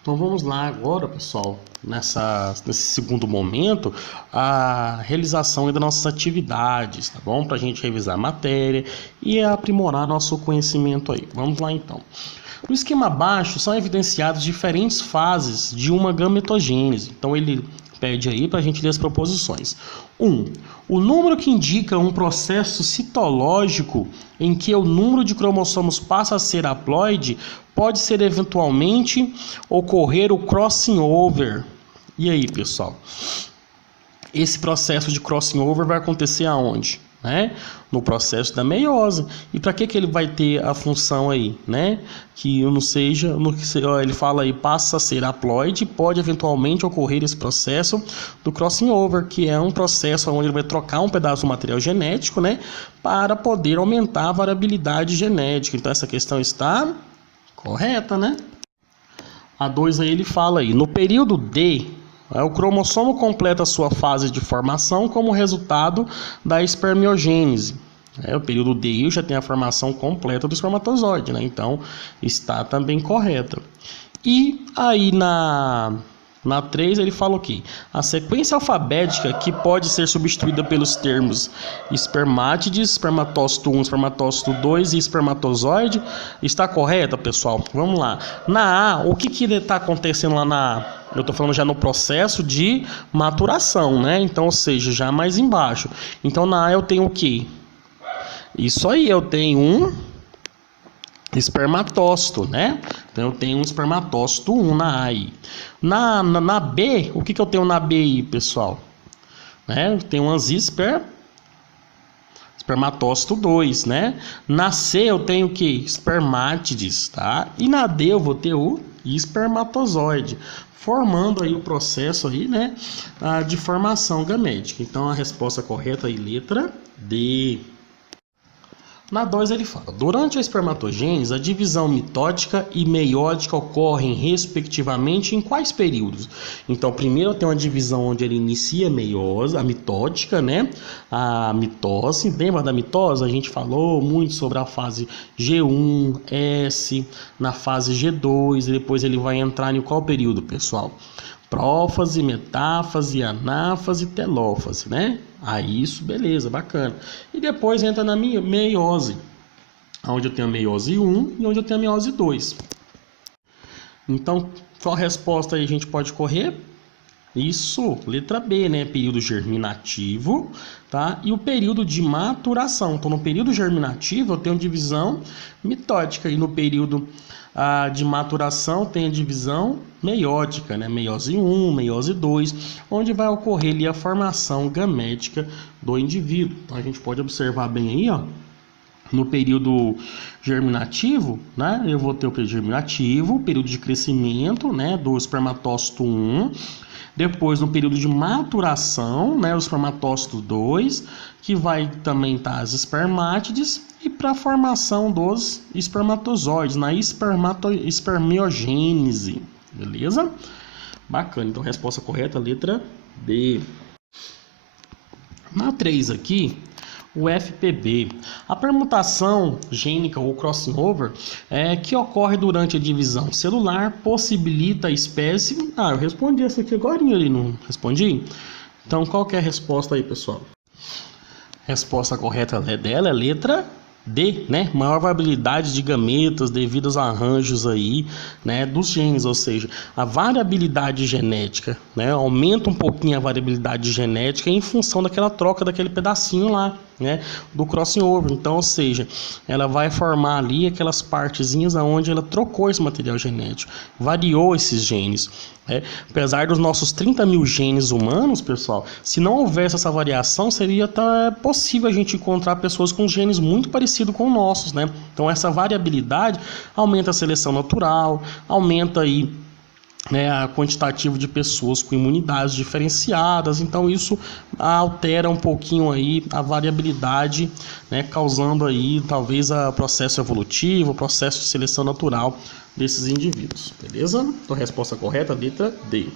Então vamos lá agora, pessoal, nesse segundo momento, a realização das nossas atividades, tá bom? Para a gente revisar a matéria e aprimorar nosso conhecimento aí. Vamos lá então. No esquema abaixo são evidenciadas diferentes fases de uma gametogênese. Então ele pede aí para a gente ler as proposições. 1. O número que indica um processo citológico em que o número de cromossomos passa a ser haploide pode ser eventualmente ocorrer o crossing over. E aí, pessoal? Esse processo de crossing over vai acontecer aonde? Né? No processo da meiose. E para que ele vai ter a função aí, né? Que não seja, ele fala aí, passa a ser haploide, pode eventualmente ocorrer esse processo do crossing over, que é um processo onde ele vai trocar um pedaço do material genético, né? Para poder aumentar a variabilidade genética. Então essa questão está correta, né? A 2 aí ele fala aí, no período D, o cromossomo completa a sua fase de formação como resultado da espermiogênese. O período D já tem a formação completa do espermatozoide, né? Então está também correta. E aí na 3 ele fala o quê? A sequência alfabética que pode ser substituída pelos termos espermátides, espermatócito 1, espermatócito 2 e espermatozoide está correta, pessoal? Vamos lá. Na A, o que está acontecendo lá na A? Eu estou falando já no processo de maturação, né? Então, ou seja, já mais embaixo. Então, na A eu tenho o quê? Isso aí, eu tenho um espermatócito, né? Então, eu tenho um espermatócito 1 na A aí. Na B, o que eu tenho na B aí, pessoal? Eu tenho um espermatócito 2, né? Na C eu tenho o quê? Espermátides, tá? E na D eu vou ter o espermatozoide, formando aí o processo aí, né, de formação gamética. Então a resposta correta aí, letra D. Na 2 ele fala, durante a espermatogênese, a divisão mitótica e meiótica ocorrem respectivamente em quais períodos? Então, primeiro eu tenho uma divisão onde ele inicia a meiose, a mitótica, né? A mitose, lembra da mitose? A gente falou muito sobre a fase G1, S, na fase G2, e depois ele vai entrar em qual período, pessoal? Prófase, metáfase, anáfase, telófase, né? Aí isso, beleza, bacana. E depois entra na meiose, onde eu tenho a meiose 1 e onde eu tenho a meiose 2. Então, qual resposta aí a gente pode correr? Isso, letra B, né? Período germinativo, tá? E o período de maturação. Então, no período germinativo eu tenho divisão mitótica e no período de maturação tem a divisão meiótica, né? Meiose 1, meiose 2, onde vai ocorrer ali a formação gamética do indivíduo. Então, a gente pode observar bem aí, ó. No período germinativo, né? Eu vou ter o período germinativo, o período de crescimento, né? Do espermatócito 1. Depois, no período de maturação, né, o espermatócito 2, que vai também estar as espermátides, e para a formação dos espermatozoides, na espermiogênese. Beleza? Bacana. Então, resposta correta, letra D. Na 3 aqui, o FPB. A permutação gênica ou crossing over que ocorre durante a divisão celular possibilita a espécie... eu respondi essa aqui agora ali, não respondi? Então, qual que é a resposta aí, pessoal? Resposta correta dela é letra D, né? Maior variabilidade de gametas devido aos arranjos aí, né, dos genes, ou seja, a variabilidade genética, né, aumenta um pouquinho a variabilidade genética em função daquela troca daquele pedacinho lá, né, do crossing over. Então, ou seja, ela vai formar ali aquelas partezinhas aonde ela trocou esse material genético, variou esses genes. Apesar dos nossos 30 mil genes humanos, pessoal, se não houvesse essa variação, seria até possível a gente encontrar pessoas com genes muito parecidos com os nossos, né? Então, essa variabilidade aumenta a seleção natural, aumenta aí, né, a quantitativo de pessoas com imunidades diferenciadas. Então isso altera um pouquinho aí a variabilidade, né, causando aí talvez o processo evolutivo, o processo de seleção natural desses indivíduos, beleza? Então, resposta correta, letra D.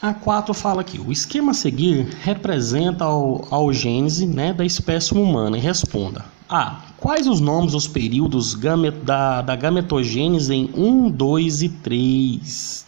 A 4 fala aqui, o esquema a seguir representa a gênese, né, da espécie humana e responda. A. Quais os nomes dos períodos da gametogênese em 1, 2 e 3?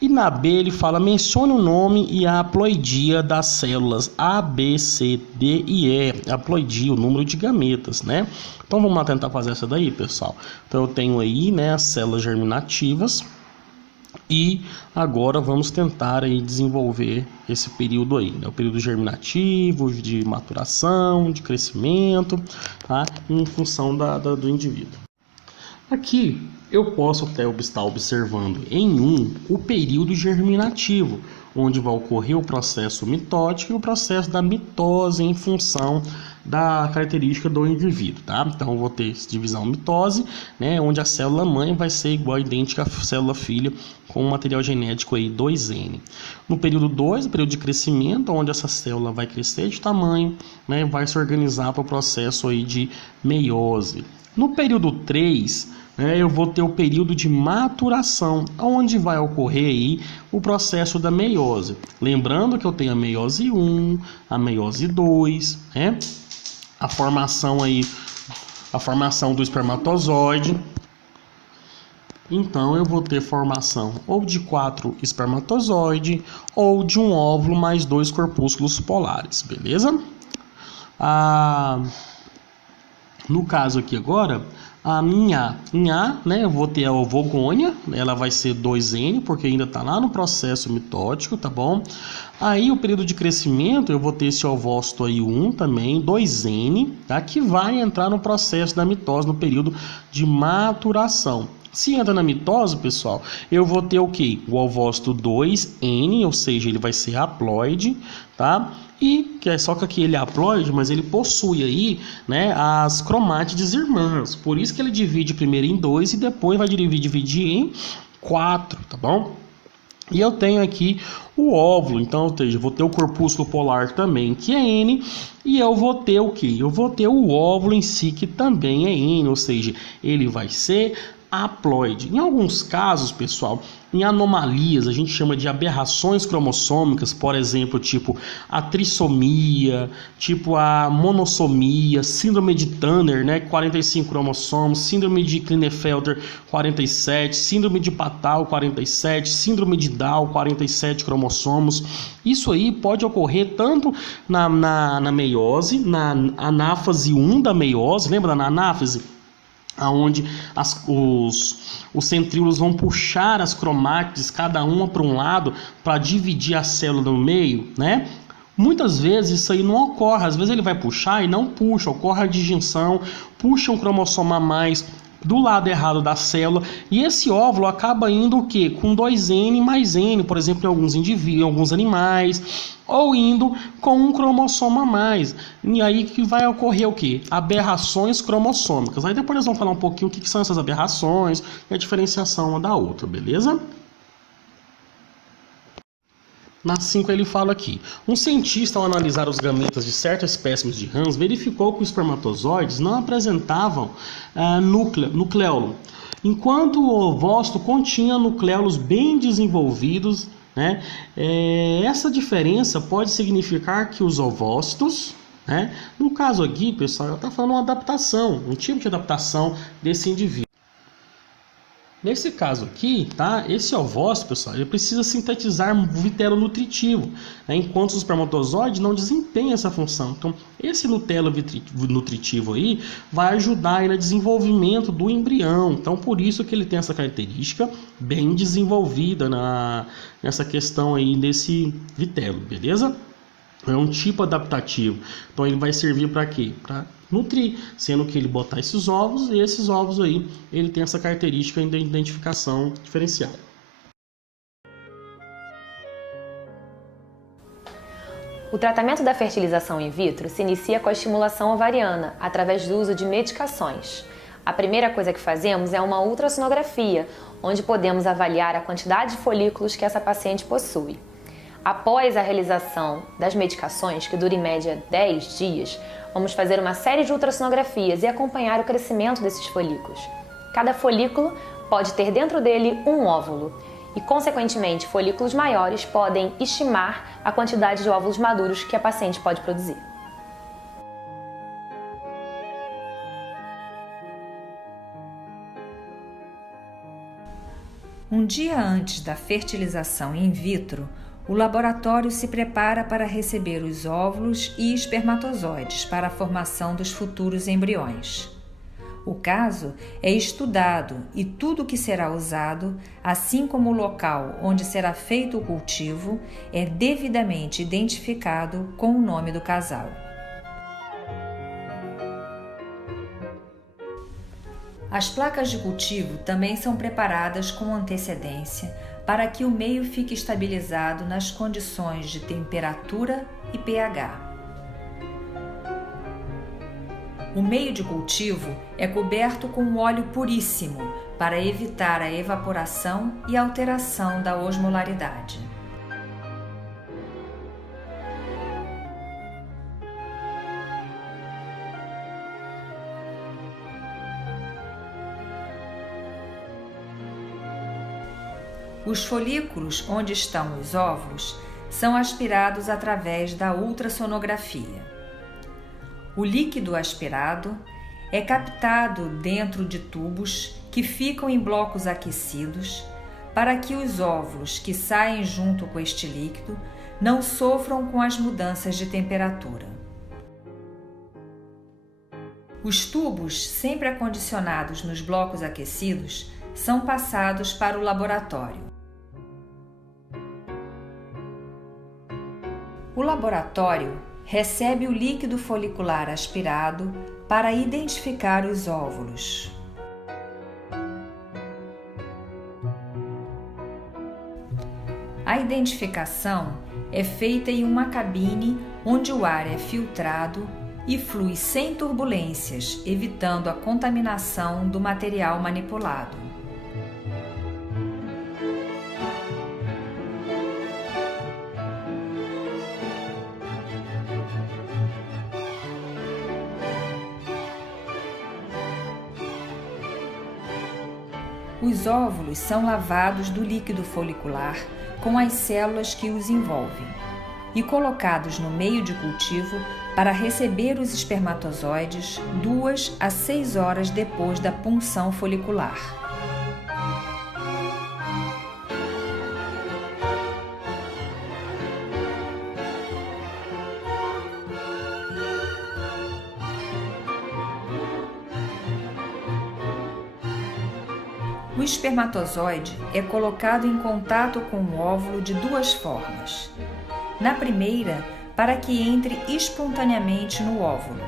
E na B ele fala, mencione o nome e a haploidia das células A, B, C, D e E. Haploidia, o número de gametas, né? Então vamos lá tentar fazer essa daí, pessoal. Então eu tenho aí, né, as células germinativas. E agora vamos tentar aí desenvolver esse período aí, né? O período germinativo, de maturação, de crescimento, tá? Em função do indivíduo. Aqui eu posso até estar observando em o período germinativo, onde vai ocorrer o processo mitótico e o processo da mitose em função da característica do indivíduo, tá? Então eu vou ter divisão mitose, né, onde a célula mãe vai ser igual, idêntica à célula filha, com o material genético aí 2N. No período 2, o período de crescimento, onde essa célula vai crescer de tamanho, né, vai se organizar para o processo aí de meiose. No período 3, eu vou ter o período de maturação, onde vai ocorrer aí o processo da meiose. Lembrando que eu tenho a meiose 1, a meiose 2, né? A formação do espermatozoide. Então eu vou ter formação ou de 4 espermatozoides ou de um óvulo mais 2 corpúsculos polares, beleza? No caso aqui agora, em A, né, eu vou ter a ovogônia, ela vai ser 2N, porque ainda está lá no processo mitótico, tá bom? Aí o período de crescimento, eu vou ter esse ovócito aí 1 também, 2N, tá? Que vai entrar no processo da mitose, no período de maturação. Se entra na mitose, pessoal, eu vou ter o quê? O ovócito 2N, ou seja, ele vai ser haploide, tá? E que é só que aqui ele é haploide, mas ele possui aí, né, as cromátides irmãs. Por isso que ele divide primeiro em 2 e depois vai dividir em 4, tá bom? E eu tenho aqui o óvulo, então eu vou ter o corpúsculo polar também, que é N, e eu vou ter o quê? Eu vou ter o óvulo em si, que também é N, ou seja, ele vai ser haploide. Em alguns casos, pessoal, em anomalias, a gente chama de aberrações cromossômicas, por exemplo, tipo a trissomia, tipo a monossomia, síndrome de Turner, né, 45 cromossomos, síndrome de Klinefelter, 47, síndrome de Patau, 47, síndrome de Down, 47 cromossomos. Isso aí pode ocorrer tanto na meiose, na anáfase 1 da meiose, lembra da anáfase? Onde os centríolos vão puxar as cromátides, cada uma para um lado, para dividir a célula no meio, né? Muitas vezes isso aí não ocorre, às vezes ele vai puxar e não puxa, ocorre a disjunção, puxa um cromossomo a mais do lado errado da célula, e esse óvulo acaba indo o quê? Com 2N mais N, por exemplo, em alguns indivíduos, em alguns animais, ou indo com um cromossomo a mais. E aí que vai ocorrer o quê? Aberrações cromossômicas. Aí depois nós vamos falar um pouquinho o que são essas aberrações e a diferenciação uma da outra, beleza? Na 5 ele fala aqui, um cientista ao analisar os gametas de certas espécimes de rãs verificou que os espermatozoides não apresentavam nucleolo, enquanto o ovócito continha nucleolos bem desenvolvidos, né? Essa diferença pode significar que os ovócitos, né? No caso aqui, pessoal, está falando uma adaptação, um tipo de adaptação desse indivíduo. Nesse caso aqui, tá? Esse ovócito, pessoal, ele precisa sintetizar vitelo nutritivo, né? Enquanto os espermatozoides não desempenham essa função. Então, esse vitelo nutritivo aí vai ajudar aí no desenvolvimento do embrião. Então, por isso que ele tem essa característica bem desenvolvida nessa questão aí desse vitelo, beleza? É um tipo adaptativo. Então, ele vai servir para quê? Para nutrir, sendo que ele botar esses ovos, e esses ovos aí, ele tem essa característica de identificação diferenciada. O tratamento da fertilização in vitro se inicia com a estimulação ovariana, através do uso de medicações. A primeira coisa que fazemos é uma ultrassonografia, onde podemos avaliar a quantidade de folículos que essa paciente possui. Após a realização das medicações, que dura em média 10 dias, vamos fazer uma série de ultrassonografias e acompanhar o crescimento desses folículos. Cada folículo pode ter dentro dele um óvulo, e, consequentemente, folículos maiores podem estimar a quantidade de óvulos maduros que a paciente pode produzir. Um dia antes da fertilização in vitro, o laboratório se prepara para receber os óvulos e espermatozoides para a formação dos futuros embriões. O caso é estudado e tudo o que será usado, assim como o local onde será feito o cultivo, é devidamente identificado com o nome do casal. As placas de cultivo também são preparadas com antecedência para que o meio fique estabilizado nas condições de temperatura e pH. O meio de cultivo é coberto com óleo puríssimo para evitar a evaporação e alteração da osmolaridade. Os folículos onde estão os óvulos são aspirados através da ultrassonografia. O líquido aspirado é captado dentro de tubos que ficam em blocos aquecidos para que os óvulos que saem junto com este líquido não sofram com as mudanças de temperatura. Os tubos, sempre acondicionados nos blocos aquecidos, são passados para o laboratório. O laboratório recebe o líquido folicular aspirado para identificar os óvulos. A identificação é feita em uma cabine onde o ar é filtrado e flui sem turbulências, evitando a contaminação do material manipulado. Os óvulos são lavados do líquido folicular com as células que os envolvem e colocados no meio de cultivo para receber os espermatozoides 2 a 6 horas depois da punção folicular. O espermatozoide é colocado em contato com o óvulo de duas formas. Na primeira, para que entre espontaneamente no óvulo.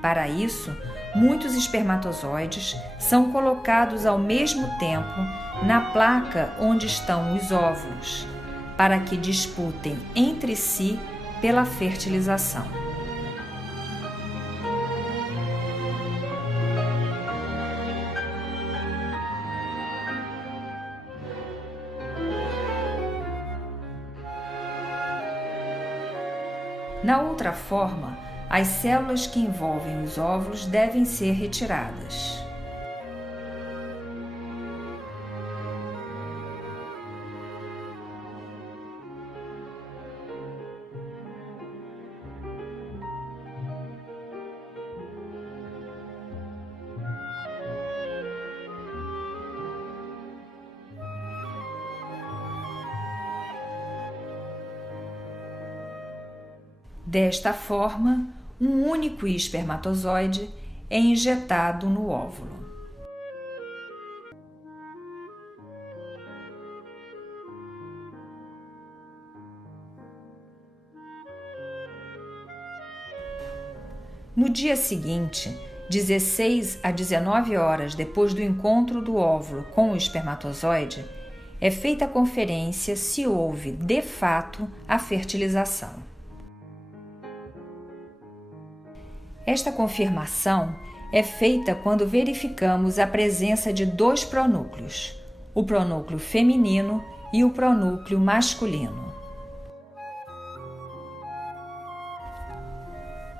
Para isso, muitos espermatozoides são colocados ao mesmo tempo na placa onde estão os óvulos, para que disputem entre si pela fertilização. Na outra forma, as células que envolvem os óvulos devem ser retiradas. Desta forma, um único espermatozoide é injetado no óvulo. No dia seguinte, 16 a 19 horas depois do encontro do óvulo com o espermatozoide, é feita a conferência se houve, de fato, a fertilização. Esta confirmação é feita quando verificamos a presença de 2 pronúcleos, o pronúcleo feminino e o pronúcleo masculino.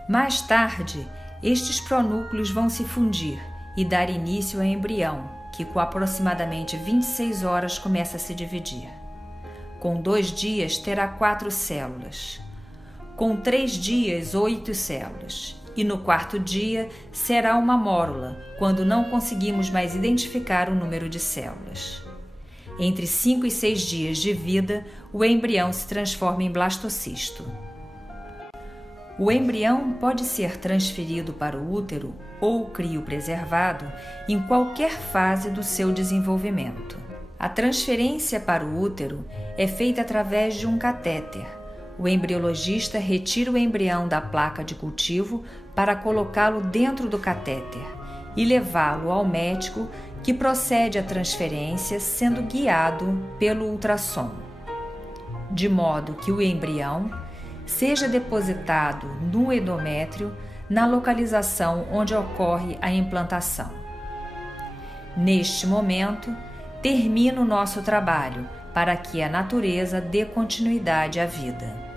Mais tarde, estes pronúcleos vão se fundir e dar início ao embrião, que com aproximadamente 26 horas começa a se dividir. Com 2 dias terá 4 células. Com 3 dias, 8 células. E no 4º dia será uma mórula, quando não conseguimos mais identificar o número de células. Entre 5 e 6 dias de vida, o embrião se transforma em blastocisto. O embrião pode ser transferido para o útero ou criopreservado em qualquer fase do seu desenvolvimento. A transferência para o útero é feita através de um catéter. O embriologista retira o embrião da placa de cultivo para colocá-lo dentro do catéter e levá-lo ao médico, que procede à transferência sendo guiado pelo ultrassom, de modo que o embrião seja depositado no endométrio, na localização onde ocorre a implantação. Neste momento, termina o nosso trabalho para que a natureza dê continuidade à vida.